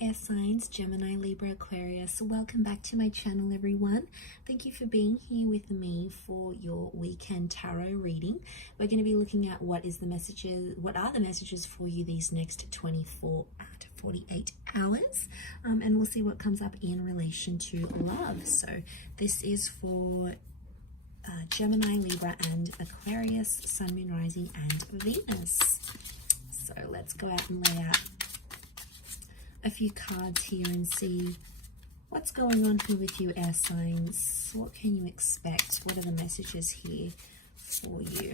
air signs, Gemini, Libra, Aquarius. Welcome back to my channel, everyone. Thank you for being here with me for your weekend tarot reading. We're going to be looking at what are the messages for you these next 24 to 48 hours, and we'll see what comes up in relation to love. So this is for Gemini, Libra, and Aquarius, Sun, Moon, Rising, and Venus. So let's go out and lay out a few cards here and see what's going on here with you, air signs. What can you expect? What are the messages here for you?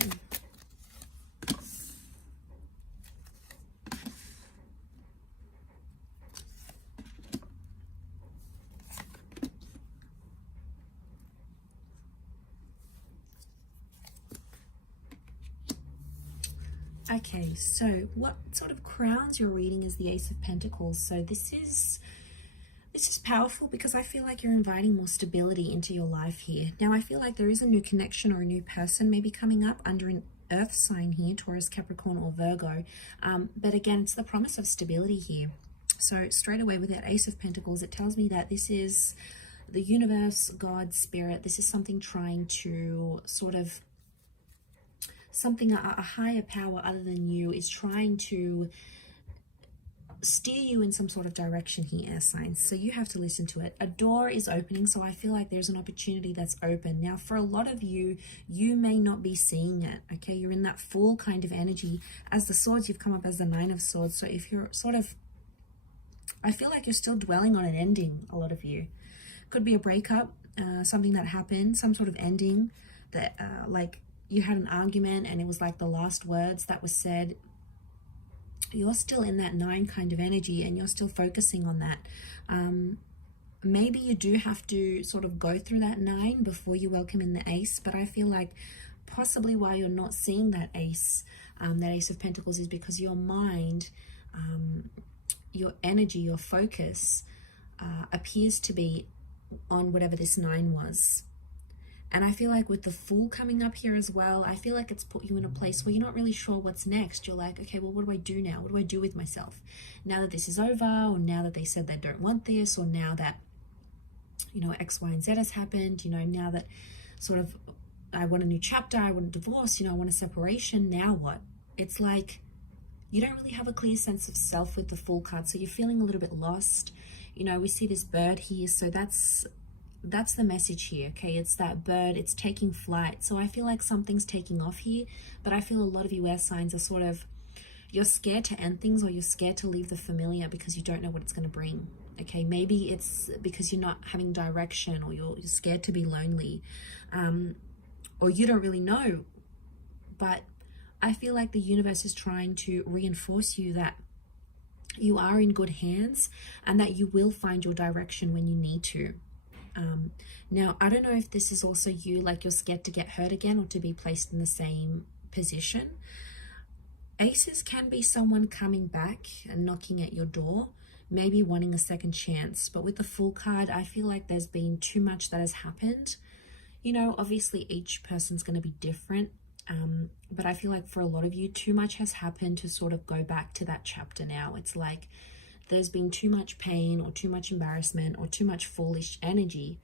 Okay, so what sort of crowns your reading is the Ace of Pentacles. So this is powerful because I feel like you're inviting more stability into your life here. Now, I feel like there is a new connection or a new person maybe coming up under an earth sign here, Taurus, Capricorn, or Virgo. But again, it's the promise of stability here. So straight away with that Ace of Pentacles, it tells me that this is the universe, God, spirit. This is something trying to sort of a higher power other than you is trying to steer you in some sort of direction here, air signs. So you have to listen to it. A door is opening, so I feel like there's an opportunity that's open. Now, for a lot of you, you may not be seeing it, okay? You're in that full kind of energy. As the swords, you've come up as the Nine of Swords. So if you're sort of, I feel like you're still dwelling on an ending, a lot of you. Could be a breakup, something that happened, some sort of ending that, like, you had an argument and it was like the last words that was said. You're still in that 9 kind of energy and you're still focusing on that. Maybe you do have to sort of go through that 9 before you welcome in the Ace, but I feel like possibly why you're not seeing that Ace of Pentacles is because your mind, your energy, your focus appears to be on whatever this 9 was. And I feel like with the Fool coming up here as well, I feel like it's put you in a place where you're not really sure what's next. You're like, okay, well, what do I do now? What do I do with myself? Now that this is over, or now that they said they don't want this, or now that, you know, X, Y, and Z has happened, you know, now that sort of I want a new chapter, I want a divorce, you know, I want a separation, now what? It's like you don't really have a clear sense of self with the Fool card, so you're feeling a little bit lost. You know, we see this bird here, so that's the message here, okay? It's that bird, it's taking flight. So I feel like something's taking off here, but I feel a lot of you air signs are sort of, you're scared to end things, or you're scared to leave the familiar because you don't know what it's going to bring, okay? Maybe it's because you're not having direction, or you're scared to be lonely, or you don't really know. But I feel like the universe is trying to reinforce you that you are in good hands and that you will find your direction when you need to. Now, I don't know if this is also you, like you're scared to get hurt again or to be placed in the same position. Aces can be someone coming back and knocking at your door, maybe wanting a second chance. But with the Fool card, I feel like there's been too much that has happened. You know, obviously each person's going to be different. But I feel like for a lot of you, too much has happened to sort of go back to that chapter now. It's like there's been too much pain or too much embarrassment or too much foolish energy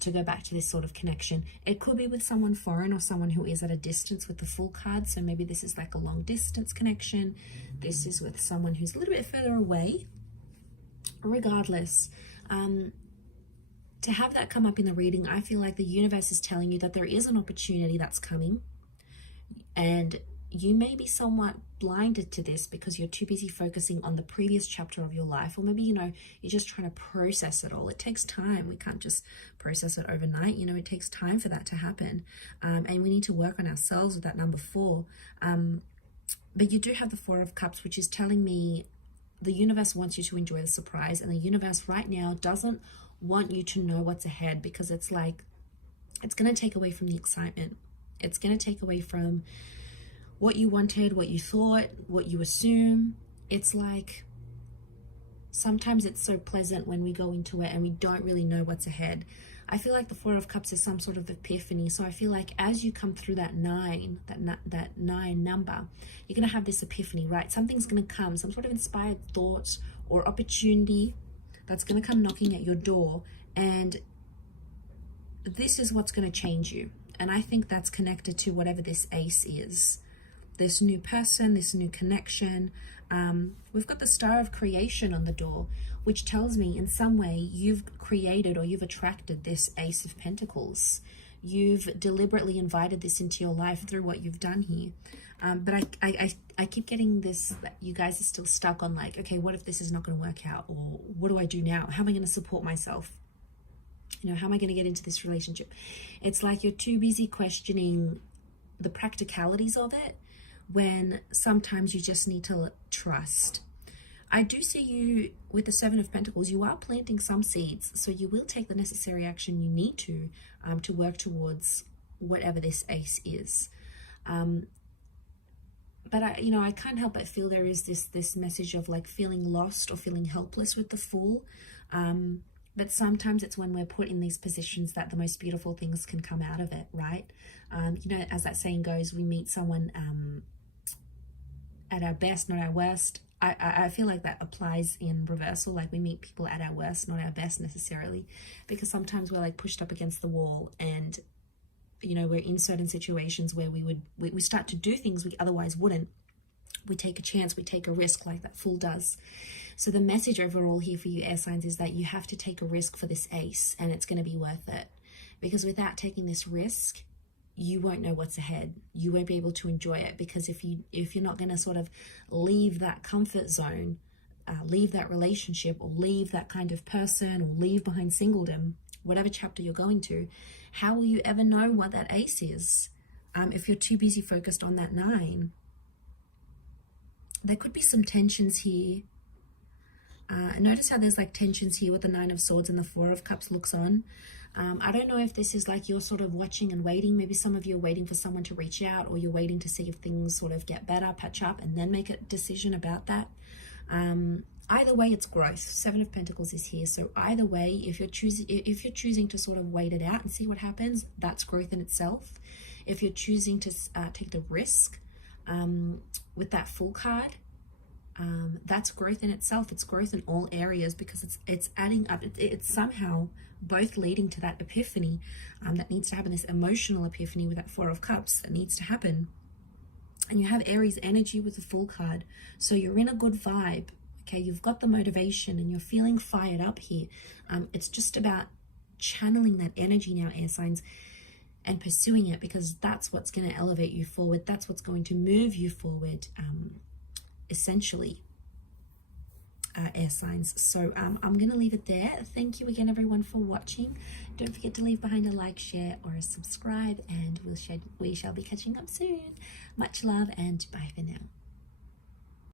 to go back to this sort of connection. It could be with someone foreign or someone who is at a distance with the Fool card. So maybe this is like a long distance connection. This is with someone who's a little bit further away. Regardless, to have that come up in the reading, I feel like the universe is telling you that there is an opportunity that's coming. And you may be somewhat blinded to this because you're too busy focusing on the previous chapter of your life, or maybe, you know, you're just trying to process it all. It takes time. We can't just process it overnight. You know, it takes time for that to happen. And we need to work on ourselves with that number 4. But you do have the 4 of Cups, which is telling me the universe wants you to enjoy the surprise. And the universe right now doesn't want you to know what's ahead, because it's like, it's going to take away from the excitement. It's going to take away from what you wanted, what you thought, what you assume. It's like sometimes it's so pleasant when we go into it and we don't really know what's ahead. I feel like the Four of Cups is some sort of epiphany. So I feel like as you come through that 9, that 9 number, you're going to have this epiphany, right? Something's going to come, some sort of inspired thought or opportunity that's going to come knocking at your door, and this is what's going to change you. And I think that's connected to whatever this ace is, this new person, this new connection. We've got the Star of Creation on the door, which tells me in some way you've created or you've attracted this Ace of Pentacles. You've deliberately invited this into your life through what you've done here. But I keep getting this, that you guys are still stuck on like, okay, what if this is not going to work out? Or what do I do now? How am I going to support myself? You know, how am I going to get into this relationship? It's like you're too busy questioning the practicalities of it, when sometimes you just need to trust. I do see you with the Seven of Pentacles. You are planting some seeds, so you will take the necessary action you need to work towards whatever this ace is. But I can't help but feel there is this message of like feeling lost or feeling helpless with the Fool. But sometimes it's when we're put in these positions that the most beautiful things can come out of it, right? As that saying goes, we meet someone at our best, not our worst. I feel like that applies in reversal. Like we meet people at our worst, not our best necessarily, because sometimes we're like pushed up against the wall, and we're in certain situations where we start to do things we otherwise wouldn't. We take a chance, we take a risk like that Fool does. So the message overall here for you air signs is that you have to take a risk for this ace, and it's going to be worth it, because without taking this risk, you won't know what's ahead. You won't be able to enjoy it, because if you're not going to sort of leave that comfort zone, leave that relationship, or leave that kind of person, or leave behind singledom, whatever chapter you're going to, how will you ever know what that ace is if you're too busy focused on that 9? There could be some tensions here. Notice how there's like tensions here with the 9 of Swords and the 4 of Cups looks on. I don't know if this is like you're sort of watching and waiting. Maybe some of you are waiting for someone to reach out, or you're waiting to see if things sort of get better, patch up, and then make a decision about that. Either way, it's growth. 7 of Pentacles is here. So either way, if you're choosing to sort of wait it out and see what happens, that's growth in itself. If you're choosing to take the risk with that Fool card, that's growth in itself. It's growth in all areas, because it's adding up. It's somehow both leading to that epiphany that needs to happen, this emotional epiphany with that 4 of Cups that needs to happen. And you have Aries energy with the Fool card, so you're in a good vibe. Okay, you've got the motivation and you're feeling fired up here. It's just about channeling that energy now, air signs, and pursuing it, because that's what's going to elevate you forward. That's what's going to move you forward, essentially, air signs. So I'm going to leave it there. Thank you again, everyone, for watching. Don't forget to leave behind a like, share, or a subscribe, and we shall be catching up soon. Much love, and bye for now.